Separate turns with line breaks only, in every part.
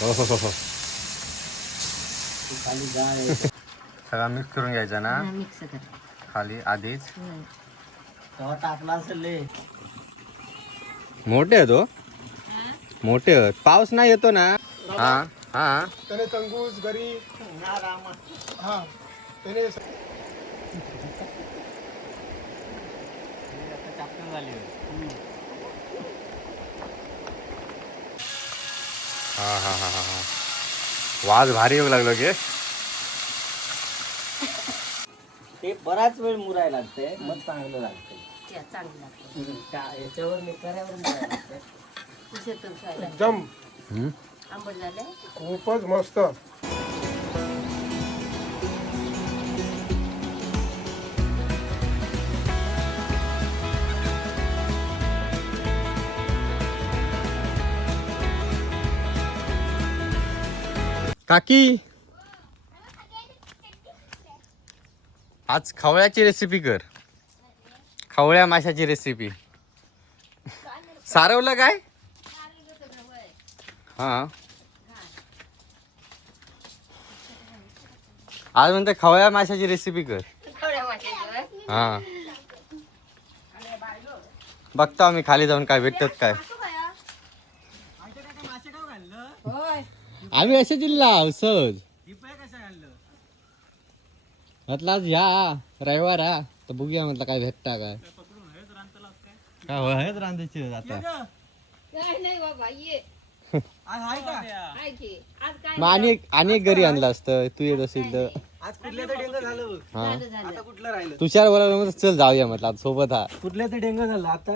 हो हो हो हो सगळा मिक्स करून घ्यायचा ना?
मिक्स कर.
खाली आधीच.
टाकला असेल ले
मोठे आहेत हो. मोठे आहेत. पाऊस नाही येतो ना? हा हा.
त्याने तंगूस गरी.
ना रामा.
हा. त्याने
झाली.
हा हा हा हा हा. वाज भारी येऊ लागलो की.
ते बराच वेळ मुरायला लागते मग चांगलं लागते
चांगलं लागतं
त्या- याच्यावर निकाऱ्यावर मुरायला लागते
तुझे तर खायला
एकदम.
आंबट
खूपच मस्त.
काकी. आज खवळ्याची रेसिपी कर. खवळ्या माशाची रेसिपी सारवलं काय? हा. आज म्हणते खवळ्या माशाची रेसिपी कर. हा. बघतो आम्ही खाली जाऊन काय भेटतात काय. आम्ही असे जिल्हा सहज. म्हटलं आज या रविवार हा तर बघूया म्हटलं काय भेटता काय. काय होय आहेत रांधायचे आता.
काय नाही बाबा ये. काय की? आज काय
मग आणि एक आणि एक घरी आणलं असतं तू येत असेल तर.
आज कुठल्या तर डेंग झालं.
हा.
आता कुठलं राहिलं?
तुषार बोलायला मग चल जाऊया म्हटलं सोबत हा.
कुठल्या तर डेंग झालं आता?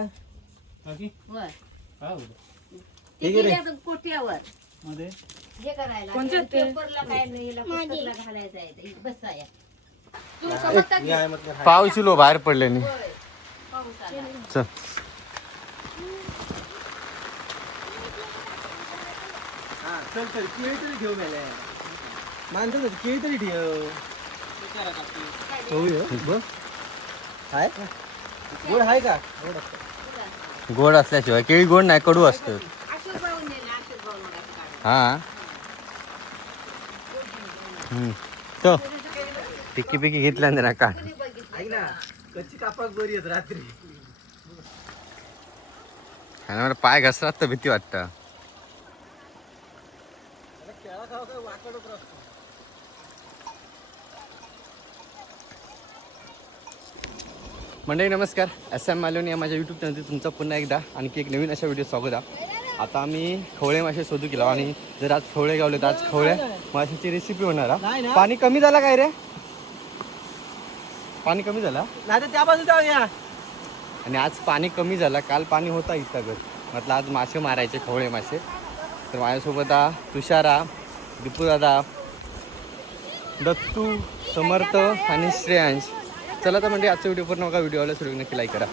हे
ते. गेल्या कोट्यावर.
मध्ये?
हे करायला. पेपरला काय नाही हिला पुस्तकला घालायचं आहे ते. बसाया. तू समजता की?
हे आहे म्हटलं
पाऊस लो बाहेर पडले नाही चल.
हा चल तर केळी तरी माणसं केळी तरी ठेव. ठेवूया बघ हाय? गोड आहे का? गोड
असल्याशिवाय केळी गोड नाही कडू असतं. हा. हम्म. तो टिक्की पिकी घेतल्या ना का
कच्ची कापाक बरी आहेत रात्री.
आणि मला पाय घसरात तर भीती वाटतं. मंडळी नमस्कार. एस एम मालवणी या माझ्या यूट्यूब चॅनलमध्ये तुमचं पुन्हा एकदा आणखी एक नवीन अशा व्हिडिओ स्वागत आहे. आता आम्ही खवळे मासे शोधू केला आणि जर आज खवळे गावले तर आज खवळे माशाची रेसिपी होणार हा. पाणी कमी झाला काय रे? पाणी कमी झाला?
नाही तर त्या बाजूला जाऊया
आणि आज पाणी कमी झालं. काल पाणी होता इथं म्हटलं आज मासे मारायचे खवळे मासे. तर माझ्यासोबत हा तुषारा दीपूदादा दत्तू समर्थ आणि श्रेयांश. चला तर म्हणजे आजचा व्हिडिओ पूर्ण बघा. व्हिडिओला सुरू नक्की लाईक करा.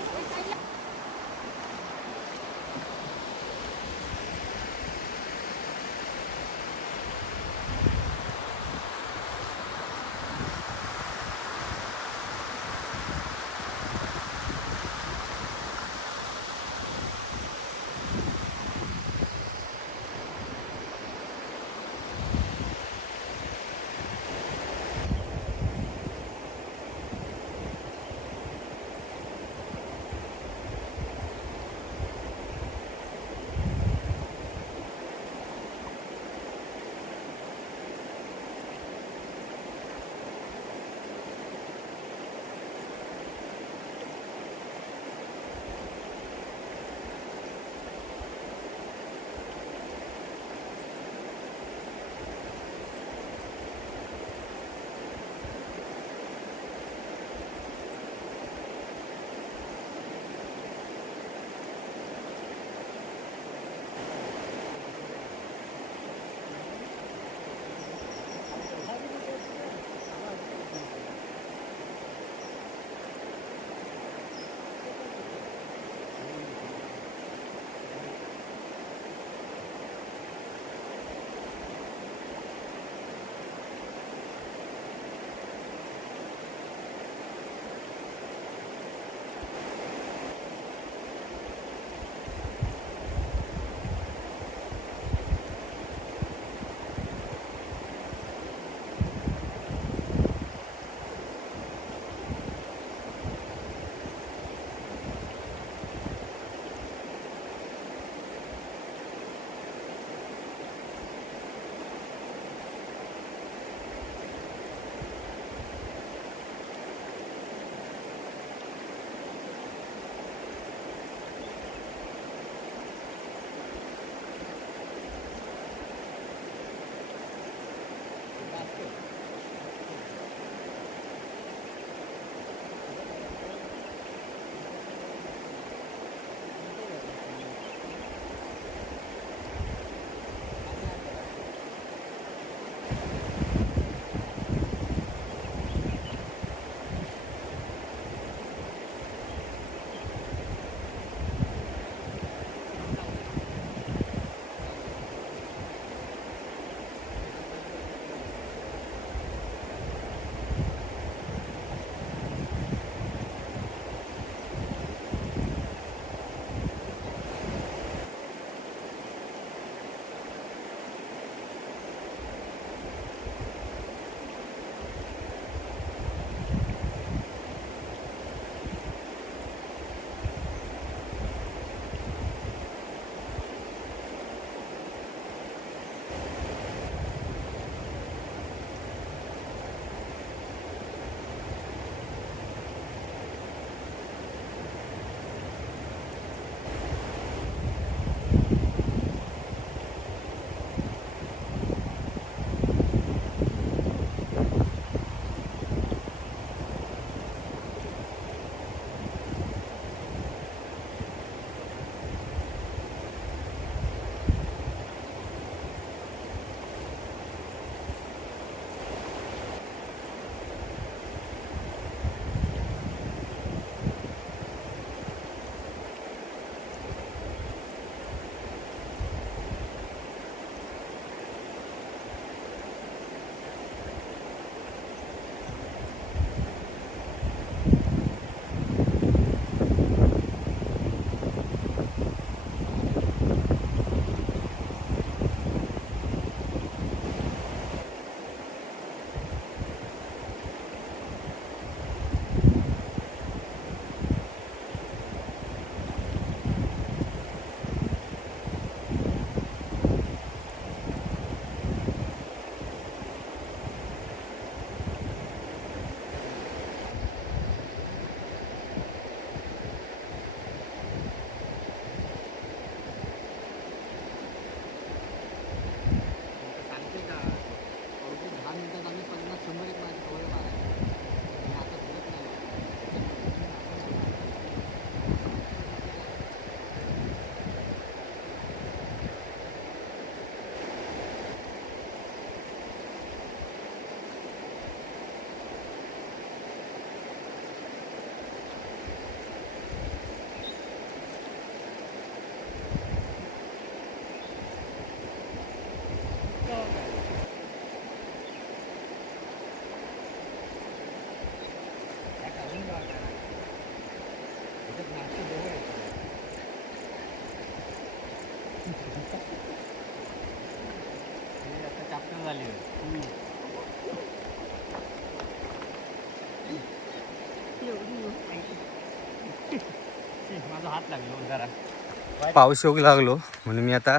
पाऊस येऊ लागलो म्हणून मी आता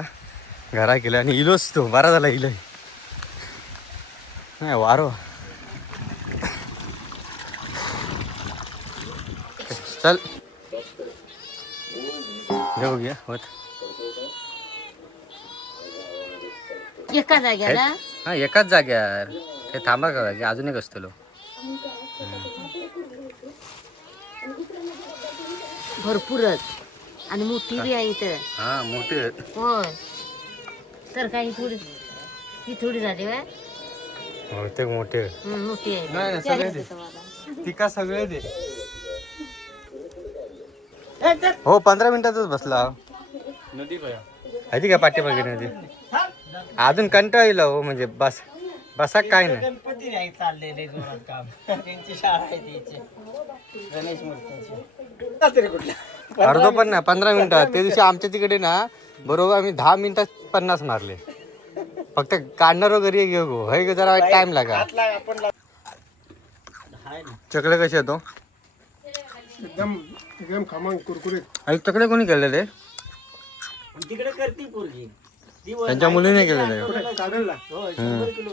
घरा गेलो आणि इलोच तो बरा झाला इलोय. नाही वारो. चल. घेऊ घ्या होत.
एका जाग्याला
हा एकाच जाग्यावर ते थांबा का की अजून एक असतो
भरपूरच. आणि मोठी बी आहे इथं.
हा मोठे आहेत.
होय. तर काही थोडी ही थोडी झाली व्हय?
बहुतेक मोठे आहेत.
हं, मोठी आहे.
नाही, नाही,
त्या
सगळे दे.
इथं मला.
ती का सगळे दे हो पंधरा मिनिटातच बसला.
नदी काय
आहे का पाठीमागे नदी? अजून कंटाळ येईल हो म्हणजे बस बसा काय नाही.
गणपती नाही चाललेले जोरात काम. त्यांची शाळा आहे त्याची. गणेश मूर्तीची. तरी कुठल्या
अर्धो पण नाही पंधरा मिनिटात त्या दिवशी आमच्या तिकडे ना बरोबर आम्ही दहा मिनिटात पन्नास मारले. फक्त काढणार घरी घेऊ हे. जरा टाइम लागा. चकडे कसे येतो
एकदम एकदम खमंग कुरकुरीत
आणि चकडे कोणी केलेले
तिकडे करती पोरगी. ती
त्यांच्या मुलीने केलेले
नाही,
काढेल ना
हो शंभर किलो.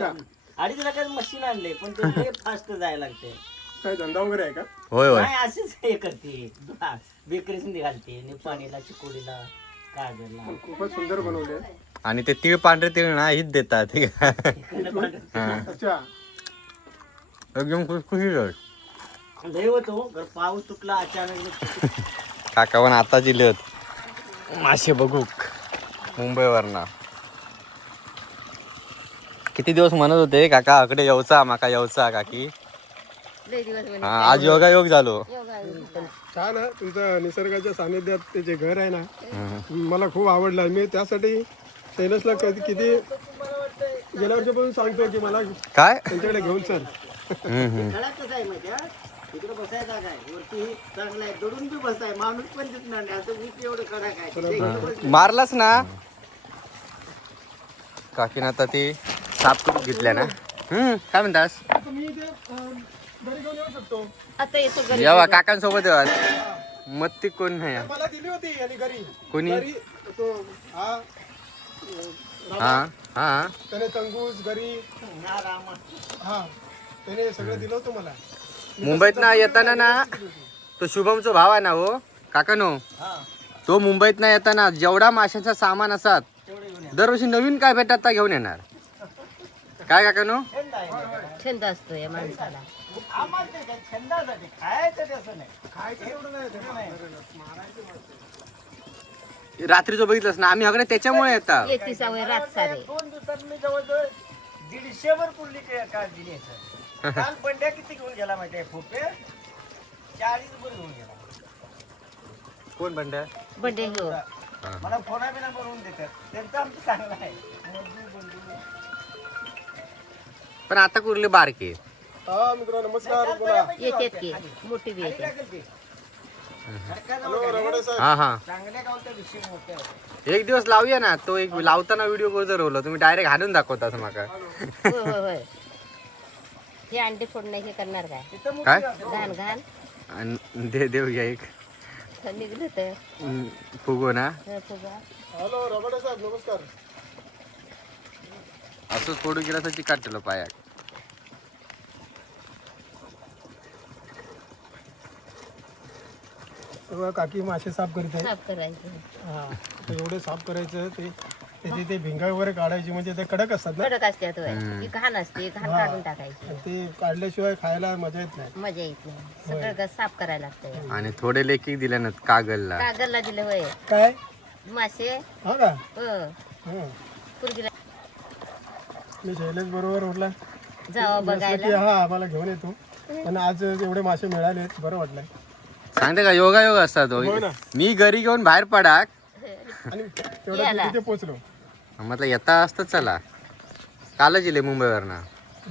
अडीच लाखात मशीन आणले पण ते फास्ट जायला लागते.
काय धंदा वगैरे आहे का?
होय होय.
असेच हे करते. बेकरीच निघालते निपाणीला चिकोडीला
पण खूपच सुंदर बनवले.
आणि ते तीळ पांढरे तीळ ना हीच देतात. हा.
अच्छा.
एकदम खुशखुशीत होय.
लय होतो घर पाऊस सुटला अचानक
काका पण आता जिल्ह्यात मासे बघू मुंबईवरना. किती दिवस म्हणत होते काका अकडे येऊचा माका येऊचा काकी. हा आज योगा योग झालो.
छान आहे तुमचं निसर्गाच्या सानिध्यात ते जे घर आहे ना मला खूप आवडलं मी त्यासाठी शैलेशला कधी किती गेल्या वर्षापासून सांगतो की मला
काय?
त्यांच्याकडे घेऊन चल.
खळा कसं आहे माहिती आहे? इकडे बसायचा काय वरती चांगला आहे. दडून बी बसाय. माणूस पण दिसणार नाही. असं वीस एवढं कडा काय ते इकडे बस-
मारलास ना? काकीन आता ती साफ करून घेतल्या ना. हम्म काय म्हणतास?
मी घरी घेऊन येऊ शकतो.
आता येतो घरी.
जेव्हा काकांसोबत येवा. मग ती कोण नाही.
मला दिली होती घरी.
कोणी?
घरी तो हा
हा हा
त्याने तंगूस घरी.
हा, रामा.
त्याने सगळं दिलं होतं मला.
मुंबईत ना येताना ना तो शुभमचा भाव आहे ना हो काका नो
हा,
तो मुंबईत ना येताना जेवढा माशाचा सामान असतात. दरवर्षी नवीन काय भेटतात त्या घेऊन येणार? काय काका नो
छंद आहे ना.
छंद असतो या माणसाला.
आम्हाला ते काय छंदासाठी खायचं तसं नाही.
खायचं एवढं नाही
तसं नाही.
रात्रीचं बघितलंस ना आम्ही अगदी त्याच्यामुळे येतात
येते. सवय रात सारे.
दोन दिवसात मी जवळजवळ दीडशे वर पुरली काल दिली आहे, सर. काल बंड्या किती घेऊन गेला माहिती आहे फोपे? चाळीस वर घेऊन गेला.
कोण बंड्या?
बड्डे हो.
मला फोना बिना बनवून देतात. त्यांचं आमचं चांगलं आहे.
पण आता कुर्ले बारके?
हा मित्र नमस्कार बोला.
येतात की मोठी बी
काय
येते
करते? सरकारनं
हॅलो
वगैरे
रवडे साहेब.
हा हा.
चांगल्या गावचा विषय मोठा आहे.
एक दिवस लावूया ना तो एक लावताना व्हिडिओ जर रोवला तुम्ही डायरेक्ट हाणून दाखवतास माका.
होय होय होय. हे अंडे फोडणं हे करणार काय. घाण घाण.
आणि दे देऊया एक.
तर निघलं तर.
हम्म, फुगो ना.
हं, फुगा.
हॅलो रबडे साहेब नमस्कार.
असंच फोडू गेला तर काढलं पाया
तेव्हा काकी मासे साफ करीत आहे
साफ करायचं.
हा ते एवढे साफ करायचं ते त्याची ते भिंगा वगैरे काढायची म्हणजे ते कडक असतात ना?
कडक असते ती घाण असते घाण काढून टाकायची.
आणि ते काढल्याशिवाय खायला मजा येत नाही.
मजा येत नाही. सगळं ग- साफ करायला लागतंय.
आणि थोडे लेखी दिले ना कागलला.
कागदला दिलं होय.
काय?
मासे.
हा का?
हो.
हा.
पुरगीला
मी शैलेश बरोबर उठला
जावं
की
बघायला.
हा आम्हाला घेऊन येतो. पण आज एवढे मासे मिळाले बरं वाटलं
सांगते का? योगा योग असतात
हो
हो.
ना.
मी घरी घेऊन बाहेर पडाक.
आणि तेवढ्या
याला.
तिथे पोचलो.
म्हटलं येता असतं चला. कालच येले मुंबईवरनं.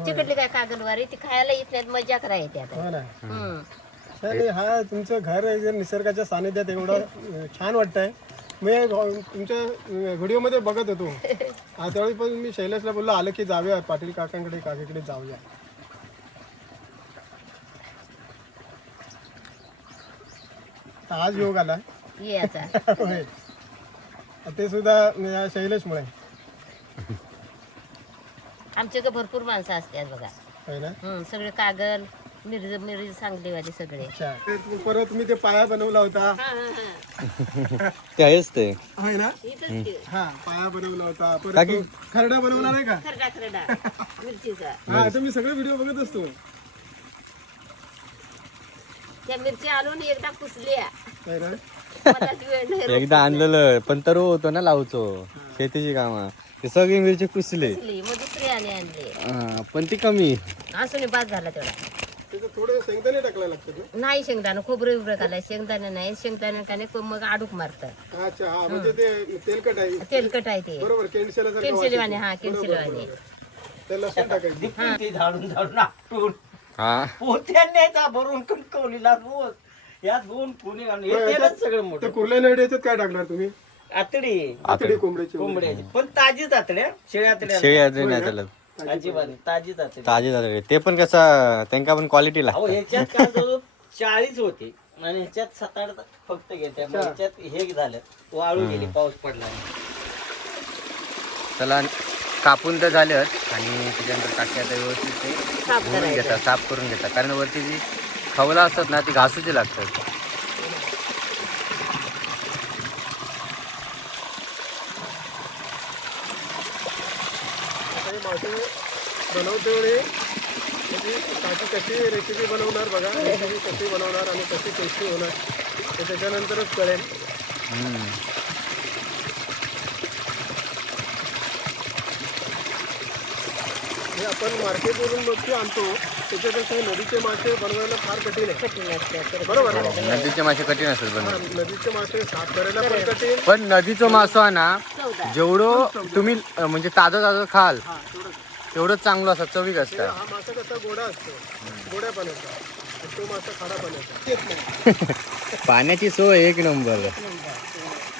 तिकडली काय कागदवारी ती खायला येत नाहीत मजा करायला येते आता.
हो ना.
हम्म.
नाही हा तुमचं घर आहे जे निसर्गाच्या सानिध्यात एवढं अं, छान वाटतंय. मी तुमच्या व्हिडिओमध्ये बघत होतो. हा त्यावेळी पण मी शैलेशला बोललो आलं की जाऊया पाटील काकांकडे काकीकडे जाऊया. आज योग आला
ये आता.
होय. ते सुद्धा या शैलेशमुळे.
आमच्या इथं भरपूर माणसं असतात बघा.
होय ना?
हं, सगळे कागल मिरज मिरज सांगलीवाले सगळे.
अच्छा. ते तू- परत तुम्ही ते पाया बनवला होता.
हा, हा, हा.
ते आहेच ते.
होय ना. हा पाया बनवला होता. परत
काकी-
तो खरडा बनवला नाही का?
खरडा खरडा. मिरचीचा.
हा मी सगळे व्हिडिओ बघत असतो.
त्या मिरच्या आणून एकदा पुसल्या.
होय ना
मलाच वेळ नाही
एकदा आणलेलं पण तर होतो ना लावचो शेतीची कामं. ते सगळी मिरची कुसले
पुसली मग दुसरी आणि आणली.
हा, पण ती कमी.
असून बाद झाला तेवढा.
त्याचं थोडं शेंगदाणे टाकला लागतं ना
नाही शेंगदाणा खोबरं बिबरं घालाय शेंगदाणा नाही शेंगदाणा का नाही मग आडूक मारतात.
अच्छा हा म्हणजे ते तेलकट आहे.
तेलकट आहे ते.
बरोबर जर
केंचेलीवाने हा केंचेलीवाने
ते लसूण टाकायचं.
दिपून ते झाडून झाडून आपटून
हा?
भरून कणकवलीला रोज यात दोन पुणे घालून हे तेलच सगळं मोठं.
ते कुर्ल्या नडी याच्यात काय टाकणार तुम्ही?
आतडी.
आतडी कोंबड्याची.
कोंबड्याची. पण ताजीच आतड्या. शेळ्या आतड्या.
शेळी आजरी नाही चालत
अजिबात नाही, ताजीच आतडी
ताजी झाले ते पण कसं त्यांका पण क्वालिटी
अहो
लागतं.
ह्याच्यात काय जवळ चाळीस होते. आणि ह्याच्यात सात आठ फक्त घेते. मग ह्याच्यात हे झालं. वाळू गेली पाऊस पडला.
चला. कापून तर झालं आणि त्याच्यानंतर काकी आता व्यवस्थित ते
साफ
धुवून
करायचं.
घेतात साफ करून घेतात. कारण वरती जी खवला असतात ना ती घासूची लागतात.
आता हे मासे बनवते वेळी म्हणजे काकी कशी रेसिपी बनवणार बघा. रेसिपी कशी बनवणार आणि कशी टेस्टी होणार ते त्याच्यानंतरच कळेल.
हम्म.
आपण मार्केटवरून मच्छी आणतो. त्याच्यापेक्षा हे नदीचे मासे बनवायला फार कठीण आहे.
कठीण
बरोबर?
नदीचे मासे कठीण असतात
हा,
बनवून
नदीचे मासे साफ करायला पण कठीण.
पण नदीचं मासं आहे ना
चौदा
जेवढं तुम्ही अं, म्हणजे ताजं ताजं खाल
हा तेवढं
तेवढंच चांगलं असतं चविक
ते
असतं.
हा मासा कसा गोडा असतो. गोड्या पाण्याचा आणि तो मासा खारा पाण्याचा नाही
पाण्याची सोय एक नंबर.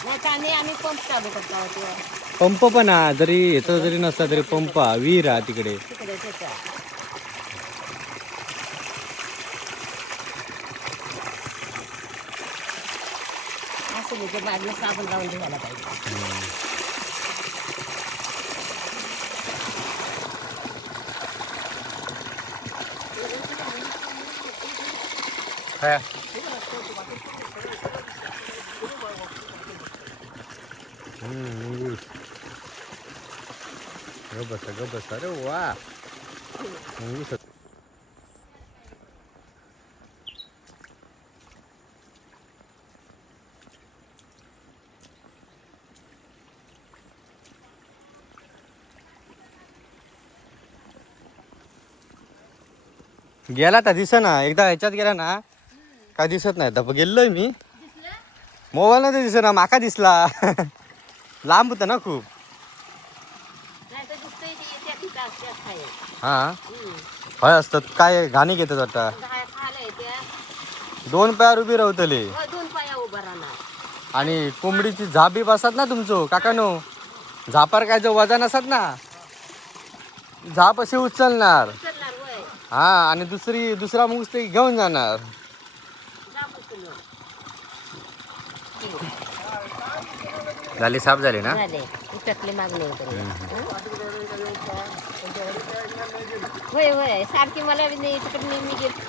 नाही आम्ही पंप चालू करतो आहोत.
पंप पण हा जरी येतो जरी नसला तरी पंप हा विहीर हा तिकडे.
म्हणजे बाजूला साबण लावून घ्यायला पाहिजे.
काय ग बसा ग बसा अरे वा. गेला तर दिस ना एकदा ह्याच्यात गेला ना काय दिसत नाही. तर गेलोय मी. मोबाईल मध्ये दिसत ना माका दिसला. लांब होता ना खूप. हा. हय असतात. काय घाणी घेतात आता दोन पायावर उभी राहतले
राहणार.
आणि कोंबडीची झाबी बसतात ना तुमचं काकानो? झापार काय जो वजन असतात ना झाप अशी उचलणार. हा आणि दुसरी दुसरा मुंग ते घेऊन जाणार. झाली साफ झाली ना?
मागणी होय होय सारखी मला नाही तिकडे नेहमी गेली.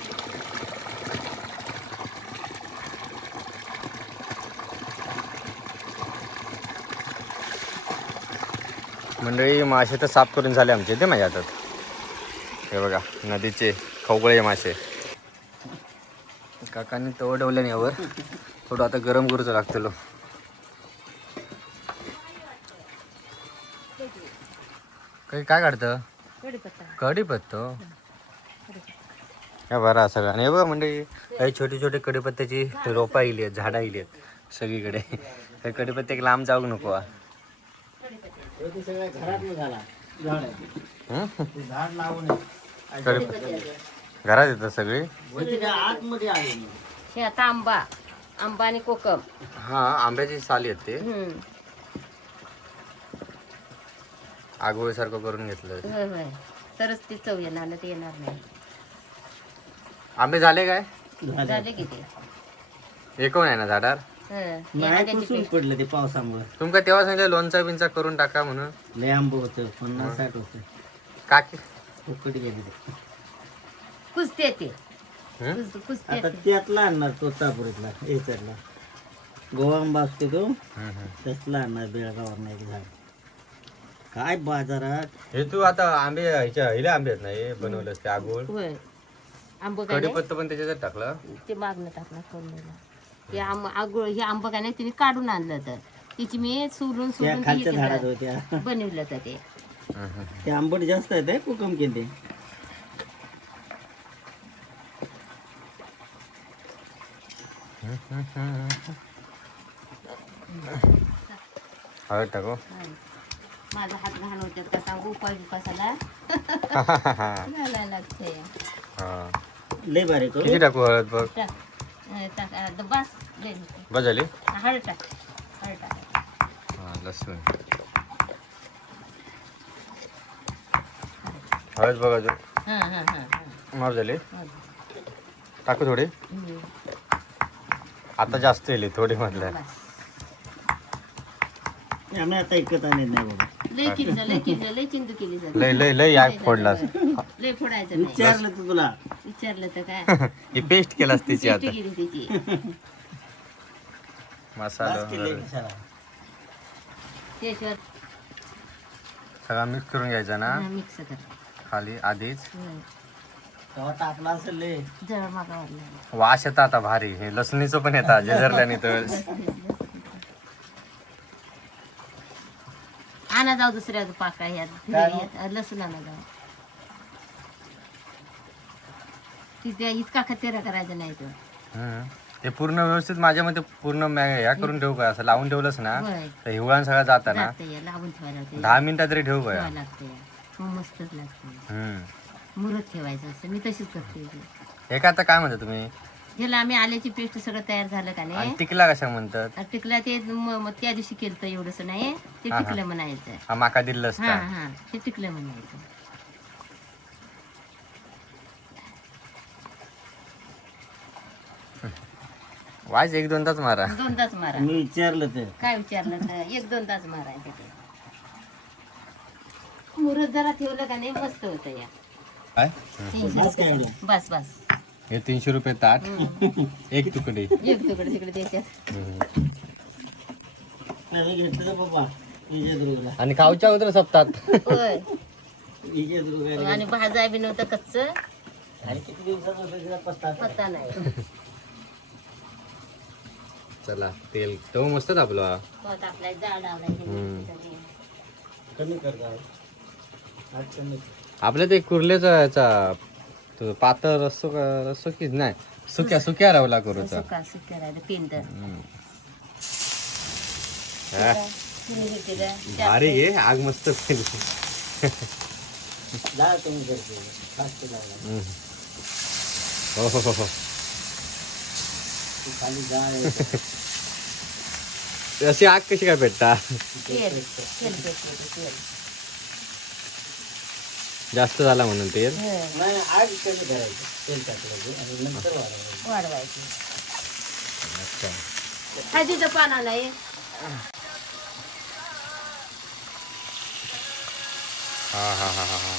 मंडळी मासे तर साफ करून झाले आमचे ते माझ्या हातात. हे बघा नदीचे खवगळे मासे. काकांनी तव ठेवलं नाही यावर. थोडं आता गरम करूचं लागतलो काही काय काढतं?
कढीपत्ता.
हे बरा सगळं आणि बघा म्हणजे काही छोटी छोटी कढीपत्त्याची रोपा इली आहेत झाडा इली आहेत सगळीकडे. हे कढीपत्ते एक लांब जाऊ नको घरात येतात सगळी?
आतमध्ये आले
हे आंबा आंबा आणि कोकम.
हा आंब्याची साली आहेत ते
हम्म.
आगोळीसारखं करून घेतलं
होय होय. तरच ती चव येणार ना ते येणार नाही.
आंबे झाले काय?
झाले. किती
एकूण आहे ना झाडार
नाही कुसून पडलं ते पावसामुळे.
तुमका तेव्हा सांगितलं लोणचा बिंचा करून टाका म्हणून?
लय आंब होतं पन्नास साठ होतं.
काकी?
फुकट गेले ते.
कुस्ते ते.
हं?
कुस- कुस्ते
आता त्यातला आणणार तो चापुरीतला याच्यातला गोवा आंबा असतो तो
हं, हं.
तसला आणणार बेळगावर नाही झाड. काय बाजारात?
हे तू आता आंबे ह्याच्या हिले आंबे आहेत ना हे बनवलंस ते आगोळ.
होय. आंब काय नाही,
कडीपत्ता पण त्याच्यात टाकलं.
ते मागणं टाकणार हे आंब आगोळ हे आंब काय नाही तिने काढून आणलं तर तिची मी सोडून
त्या
सोडून
खालच्या
ती
झाडात
इकडं
होत्या.
बनवलं तर ते.
हं, हं.
ते आंबट जास्त आहेत कुकम केले.
हळद टाकू.
माझा हात घाण होतात का सांगू? उपाय उपासाला घालायला लागते.
हा.
लय भारी करू.
किती टाकू हळद बघ?
टाक. अं, टाक. अं, बस.
झाली
हळद टाक. हळद टाक.
हा लसूण. हळद बघा अजून.
हां हां हां हां.
माफ झाली?
हां.
टाकू थोडी?
हम्म.
आता जास्त येईल थोडी म्हटलं.
बस.
आम्ही आता ऐकत आणत नाही बाबा.
लय लय लय चिंतू केली जा.
लय लय लय आग फोडलास
लय फोडायचं नाही.
विचारलं तू तुला.
विचारलं तर काय?
ही पेस्ट केलास तिची आता.
त्याची
मसाला
बास केलंय
वगैरे.
कशाला?
त्याशिवाय
सगळा मिक्स करून घ्यायचा ना?
मिक्स कर.
खाली आधीच.
होय.
तेव्हा टाकला असेल लय.
जळ मागावर
वास येतात आता भारी. हे लसणीचं पण येतात जेजरल्याने तर.
आणा जाऊ दुसऱ्या पाका ह्यात.
हो?
लसूण आणा जाऊ तिथे इतका खतेरा करायचं नाही तो.
हम्म. ते पूर्ण व्यवस्थित माझ्या मते पूर्ण मॅ- ह्या करून ठेवू का? असं लावून ठेवलंस ना
होय.
तर हिवाळा सगळा जाता ना?
लागतं या लावून ठेवायला लागतं
दहा मिनिटात तरी ठेवू का?
ठेवायला लागतं या मग मस्तच लागतं
हम्म
मुरत ठेवायचं असतं मी तशीच करते. ते.
हे का आता काय म्हणता तुम्ही?
ह्याला आम्ही आल्याची पेस्ट सगळं तयार झालं का
आणि
नाही
टिकला कशा म्हणतात?
आणि टिकलं ते म- म- त्या दिवशी केलं एवढंच नाही. ते
हा, हा.
टिकलं म्हणायचं.
हा माका दिलंस
हा हा. ते टिकलं म्हणायचं.
वाज एक दोन तास मारा.
दोनदाच मारा.
मी विचारलं तर
काय विचारलं तर? एक दोन तास मारायचं ते. मुरत जरा ठेवलं का नाही? मस्त होतं या.
काय?
बस
बस.
हे तीनशे रुपये ताट. एक तुकडी.
एक तुकडे तिकडे द्यायच्यात
नाही, मी घेतलं तर बाबा विजयदुर्गला
आणि खाऊच्या अगोदर सप्तात.
होय.
विजयदुर्ग
आणि भाजा बी नव्हतं कच्च.
आणि किती दिवसात होतं तिला पस्ता
पत्ता नाही.
चला तेल तो मस्त
मग आपल्या
कमी आज कमी
ते कुर्लेचा याचा तो पातळ रस्सो का रस्सो की नाही? सुक्या सुक्या रवला करूचा.
सुका सुक्या राहिलं पेंट
हम्म. हा,
तुम्ही केलं
भारी घे आग मस्त केली
जाळ कमी करते फास्ट जाळ
हम्म. हो हो हो हो.
ती खाली जाळ आहे.
अशी आग कशी काय
तेल तेल तेल.
जास्त झाला म्हणून तेल
हं,
नाही नाही, आग कमी करायचं. तेल टाकलं की आणि नंतर वाढवायचं.
वाढवायची.
अच्छा.
हळदीचं पाना नाही
हा. हा हा हा हा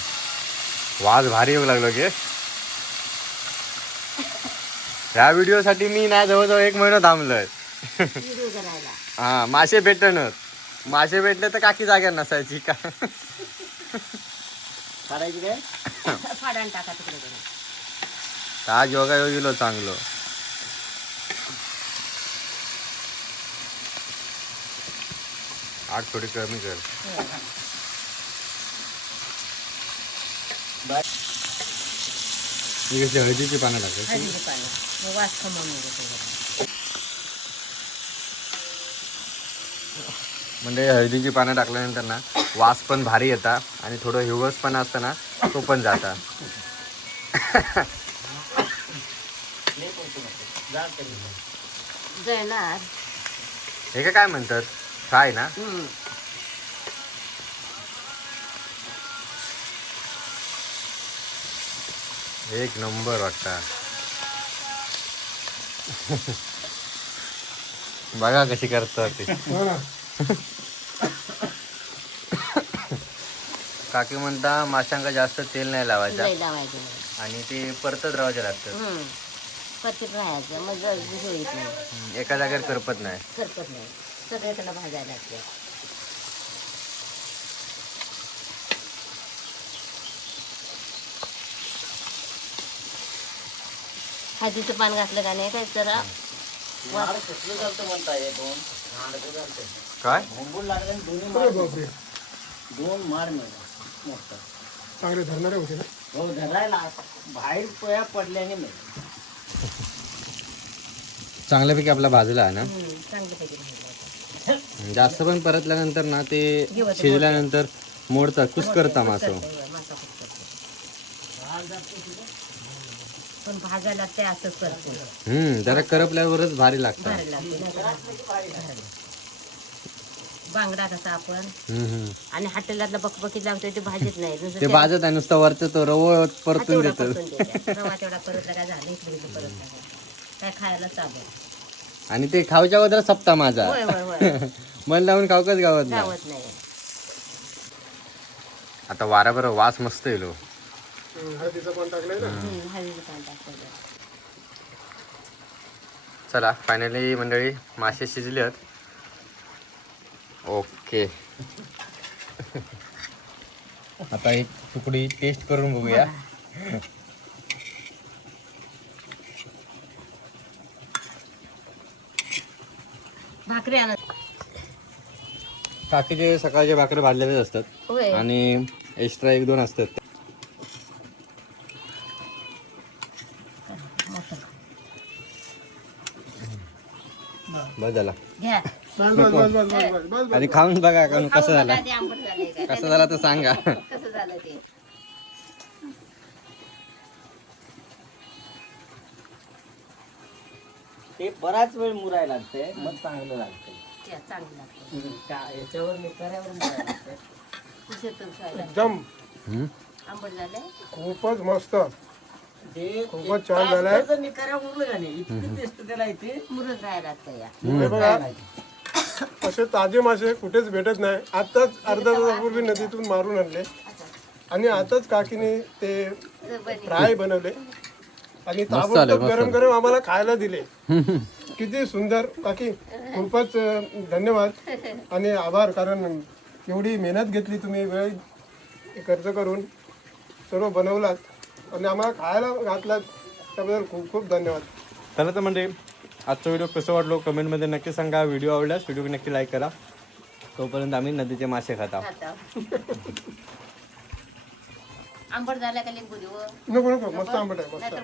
वाज भारी येऊ लागलो की. या व्हिडिओ साठी मी ना जवळजवळ एक महिना थांबलोय.
व्हिडिओ करायला.
हा मासे भेटनच मासे भेटले तर काकी जागा नसायची का?
काढायची काय
फाडान टाका तिकडे जरा.
आज योगा योगिलो चांगलो आग थोडी कमी कर
हं.
मी कशी हळदीची पानं टाकायची
हळदीचं पानं मग वास खमवून येतो जरा.
म्हणजे हळदीची पानं टाकल्यानंतर ना वास पण भारी येतात आणि थोडं हिवस पण असतं ना तो पण जाता. हे का काय म्हणतात? फ्राय ना. एक नंबर वाटता. बघा कशी करतात ते
हो ना
काकी म्हणता माशांका जास्त तेल नाही लावायचं.
लय लावायचं नाही.
आणि ते परतत राहायचे लागतं
हम्म. पत्तीत राहायचं. मग जळजळ होईत नाही.
हम्म, एका जागेवर करपत नाही.
करपत नाही. सगळे त्याला भाजायला लागते. हळदीचं पान घातलं का नाही काय जरा?
हे
काय?
दोन माड मिळाला मोठा
चांगले धरणारे होते ना?
हो धरायला. बाहेर पया पडल्याने मिळाला
चांगल्यापैकी आपला भाजला आहे ना?
चांगल्यापैकी.
जास्त पण परतल्यानंतर ना ते शिजल्यानंतर मोडतात कुस करता मासं.
पण भाजायला ते असंच करतो
हम्म जरा करपल्यावरच भारी लागतं.
भारी लागते. नाहीतर भारी. बांगडा कसा आपण. आणि हॉटेलातला बकबकीत लागतोय ते भाजीत नाही.
ते भाजत आहे नुसतं वरचं तो रवळ
हा
परतून
तेवढा
देतात
परतून देतात. रवा तेवढा परतला काय झालं इकडे इकडे परतला काय. काय खायला
आणि ते खावच्या अगोदर सप्ता माझा.
होय होय होय.
मन लावून खावकच गावात नाही.
गावत नाही.
आता वारा बरं वास मस्त येलो
हं,
हम्म, हळदीचं पान टाकतं.
चला फायनली मंडळी मासे शिजले आहेत ओके. आता एक तुकडी टेस्ट करून बघूया.
भाकरी आणत
काकीचे सकाळचे भाकरी भाजलेलेच असतात.
होय.
आणि एक्स्ट्रा एक दोन असतात. बस झाला.
घ्या.
बस बस बस बस बस बस बस
आणि खाऊन बघा का कसं झाला. कसं झाला तर सांगा.
कसं झालं ते?
ते बराच वेळ मुरायला लागतंय मग चांगलं
लागतं
का- याच्यावर
कुशेतून खायला
एकदम?
आंबट झालंय?
खूपच मस्त. खूपच छान झालंय.
जर निकाऱ्यावर मुरलं का नाही? इतकी टेस्ट त्याला येते.
मुरत राहायला लागतं या.
हे बघा. असे ताजे मासे कुठेच भेटत नाही. आताच अर्धा तासापूर्वी नदीतून मारून आणले. आणि आताच काकीने ते फ्राय बनवले. आणि ताबडतोब गरम. गरम आम्हाला खायला दिले. किती सुंदर. काकी खूपच धन्यवाद. आणि आभार कारण एवढी मेहनत घेतली तुम्ही वेळ खर्च करून. सर्व बनवलात. आणि आम्हाला खायला घातलात. त्याबद्दल खूप खूप धन्यवाद.
चला तर म्हणजे आजचा व्हिडिओ कसं वाटलो कमेंटमध्ये नक्की सांगा. व्हिडिओ आवडल्यास व्हिडिओ नक्की लाईक करा. तोपर्यंत आम्ही नदीचे मासे खाता.
खाता. आंबट झाला का लिंबू देऊ?
नको नको मस्त आंबट आहे मस्त.